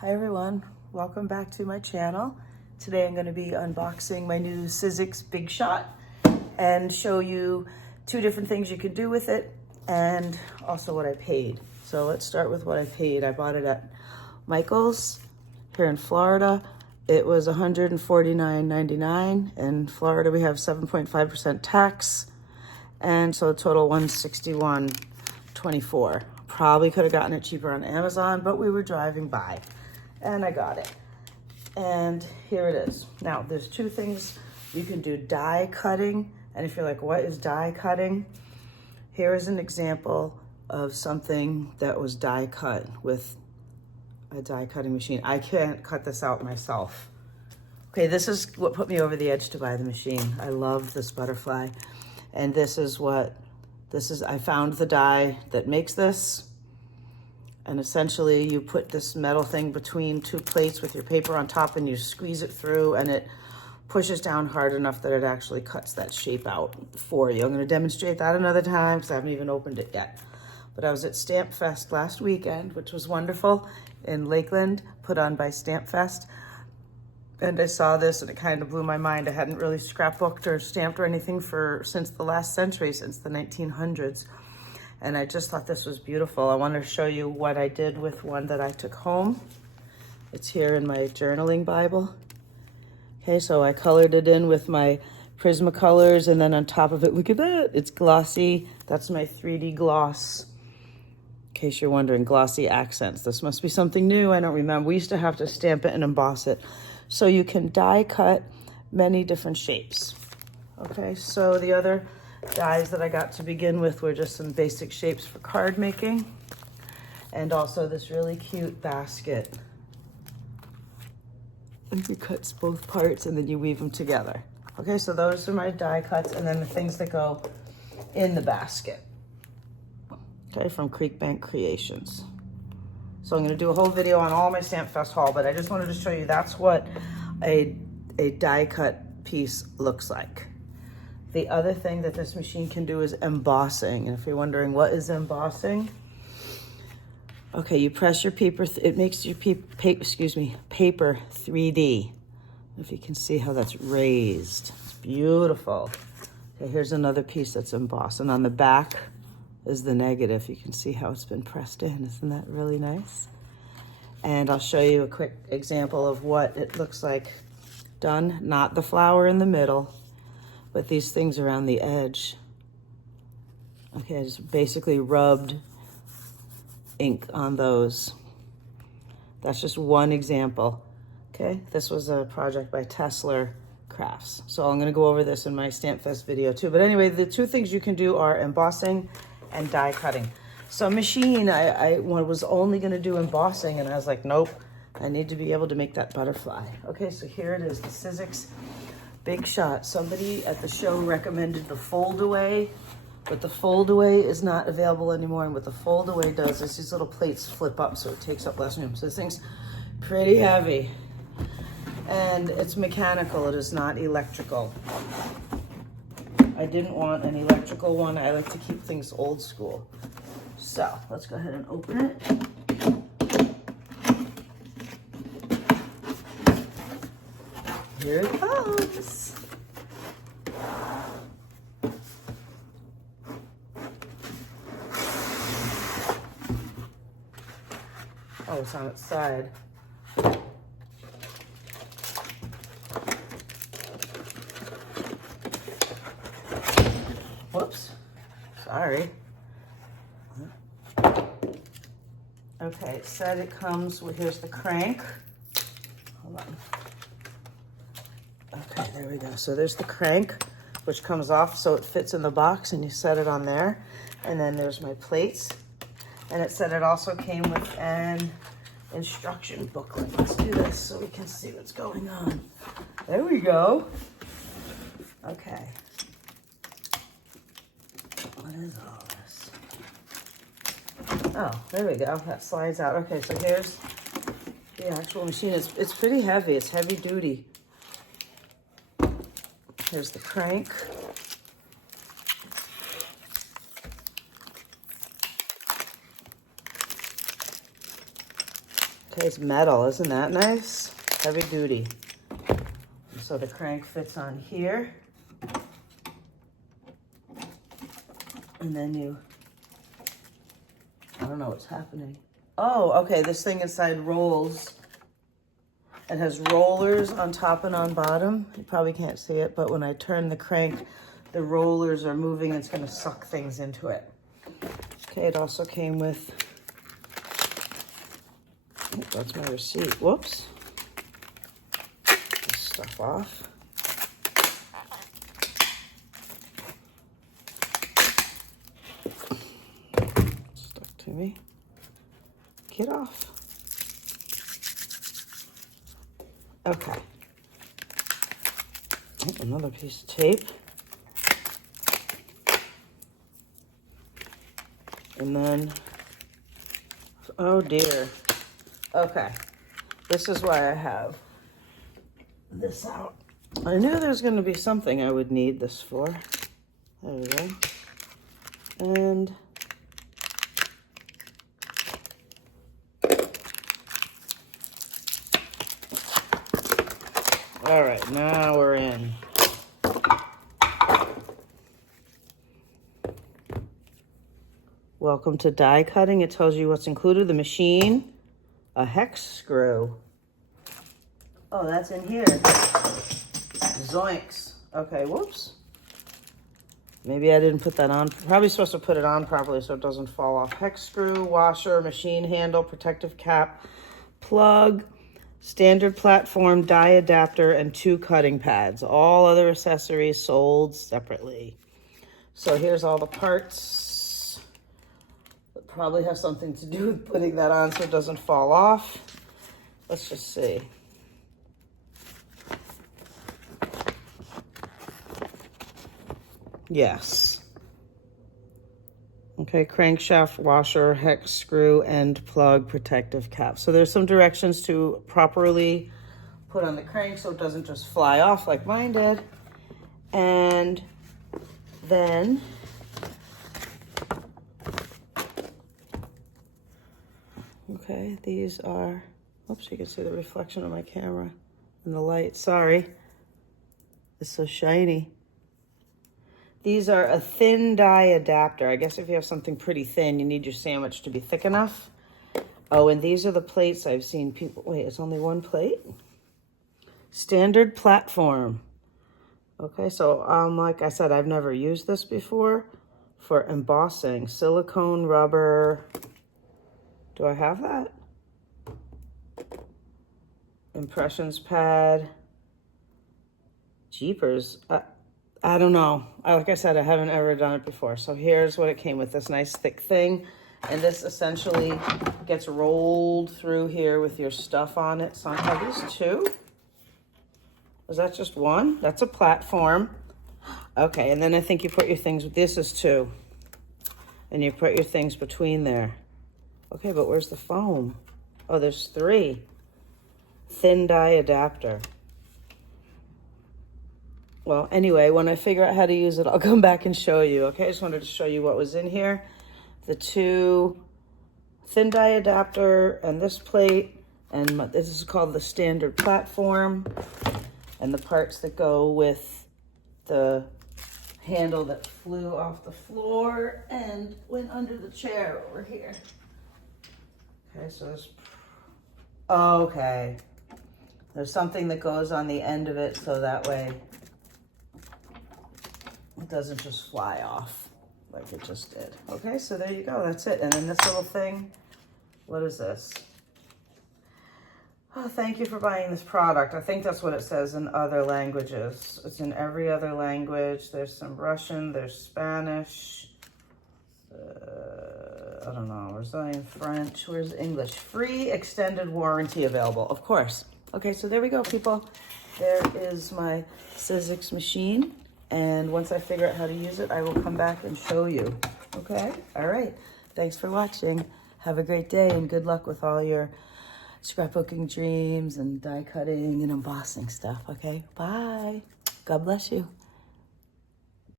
Hi everyone, welcome back to my channel. Today I'm going to be unboxing my new Sizzix Big Shot and show you two different things you can do with it and also what I paid. So let's start with what I paid. I bought it at Michael's here in Florida. It was $149.99. In Florida we have 7.5% tax, and so total $161.24. Probably could have gotten it cheaper on Amazon, but we were driving by and I got it. And here it is. Now, there's two things you can do: die cutting. And if you're like, what is die cutting? Here is an example of something that was die cut with a die cutting machine. I can't cut this out myself. Okay, this is what put me over the edge to buy the machine. I love this butterfly. And I found the die that makes this. And essentially you put this metal thing between two plates with your paper on top and you squeeze it through and it pushes down hard enough that it actually cuts that shape out for you. I'm going to demonstrate that another time because I haven't even opened it yet. But I was at Stamp Fest last weekend, which was wonderful, in Lakeland, put on by Stamp Fest. And I saw this and it kind of blew my mind. I hadn't really scrapbooked or stamped or anything since the last century, since the 1900s. And I just thought this was beautiful. I wanted to show you what I did with one that I took home. It's here in my journaling Bible. Okay, so I colored it in with my Prismacolors, and then on top of it, look at that, it's glossy. That's my 3D gloss. In case you're wondering, glossy accents. This must be something new, I don't remember. We used to have to stamp it and emboss it. So you can die cut many different shapes. Okay, so the other dies that I got to begin with were just some basic shapes for card making, and also this really cute basket. And it cuts both parts and then you weave them together. Okay, so those are my die cuts, and then the things that go in the basket. Okay, from Creek Bank Creations. So I'm going to do a whole video on all my Stamp Fest haul, but I just wanted to show you that's what a die cut piece looks like. The other thing that this machine can do is embossing. And if you're wondering what is embossing, okay, you press your paper, it makes your paper 3D. If you can see how that's raised, it's beautiful. Okay, here's another piece that's embossed, and on the back is the negative. You can see how it's been pressed in. Isn't that really nice? And I'll show you a quick example of what it looks like done. Not the flower in the middle, but these things around the edge. Okay, I just basically rubbed ink on those. That's just one example. Okay, this was a project by Tesla Crafts. So I'm gonna go over this in my Stamp Fest video too. But anyway, the two things you can do are embossing and die cutting. So machine, I was only gonna do embossing, and I was like, nope, I need to be able to make that butterfly. Okay, so here it is, the Sizzix Big Shot. Somebody at the show recommended the fold away, but the fold away is not available anymore. And what the fold away does is these little plates flip up, so it takes up less room. So this thing's pretty heavy, and it's mechanical. It is not electrical. I didn't want an electrical one. I like to keep things old school. So let's go ahead and open it. Here it comes. Oh, it's on its side. Whoops, sorry. Okay, it said it comes with, here's the crank. Hold on. Okay, there we go. So there's the crank, which comes off so it fits in the box, and you set it on there. And then there's my plates. And it said it also came with an instruction booklet. Let's do this so we can see what's going on. There we go. Okay. What is all this? Oh, there we go. That slides out. Okay, so here's the actual machine. It's pretty heavy. It's heavy duty. Here's the crank. Okay, it's metal, isn't that nice? Heavy duty. So the crank fits on here. And then I don't know what's happening. Oh, okay, this thing inside rolls. It has rollers on top and on bottom. You probably can't see it, but when I turn the crank, the rollers are moving. It's gonna suck things into it. Okay, it also came with, oh, that's my receipt, whoops. This stuff off. Stuck to me. Get off. Okay. Oh, another piece of tape. And then, oh dear. Okay. This is why I have this out. I knew there was going to be something I would need this for. There we go. And all right, now we're in. Welcome to die cutting. It tells you what's included. The machine, a hex screw. Oh, that's in here. Zoinks. Okay, whoops. Maybe I didn't put that on. Probably supposed to put it on properly so it doesn't fall off. Hex screw, washer, machine handle, protective cap, plug, standard platform, die adapter, and 2 cutting pads. All other accessories sold separately. So here's all the parts. It probably has something to do with putting that on so it doesn't fall off. Let's just see. Yes. Okay, crankshaft, washer, hex screw, end plug, protective cap. So there's some directions to properly put on the crank so it doesn't just fly off like mine did. And then okay, these are, oops, you can see the reflection of my camera in the light. Sorry. It's so shiny. These are a thin die adapter. I guess if you have something pretty thin, you need your sandwich to be thick enough. Oh, and these are the plates I've seen people, wait, it's only one plate? Standard platform. Okay, so like I said, I've never used this before for embossing. Silicone, rubber. Do I have that? Impressions pad. Jeepers. I don't know. Like I said, I haven't ever done it before. So here's what it came with, this nice thick thing. And this essentially gets rolled through here with your stuff on it. So are these 2? Was that just 1? That's a platform. Okay, and then I think you put your things, this is 2. And you put your things between there. Okay, but where's the foam? Oh, there's 3. Thin die adapter. Well, anyway, when I figure out how to use it, I'll come back and show you, okay? I just wanted to show you what was in here. The 2 thin die adapter and this plate, and this is called the standard platform, and the parts that go with the handle that flew off the floor and went under the chair over here. Okay, so there's, okay. There's something that goes on the end of it so that way it doesn't just fly off like it just did. Okay, so there you go, that's it. And then this little thing, what is this? Oh, thank you for buying this product. I think that's what it says in other languages. It's in every other language. There's some Russian, there's Spanish, I don't know, Brazilian, French, where's English? Free extended warranty available, of course. Okay, so there we go, people. There is my Sizzix machine. And once I figure out how to use it, I will come back and show you. Okay? All right. Thanks for watching. Have a great day and good luck with all your scrapbooking dreams and die cutting and embossing stuff. Okay? Bye. God bless you.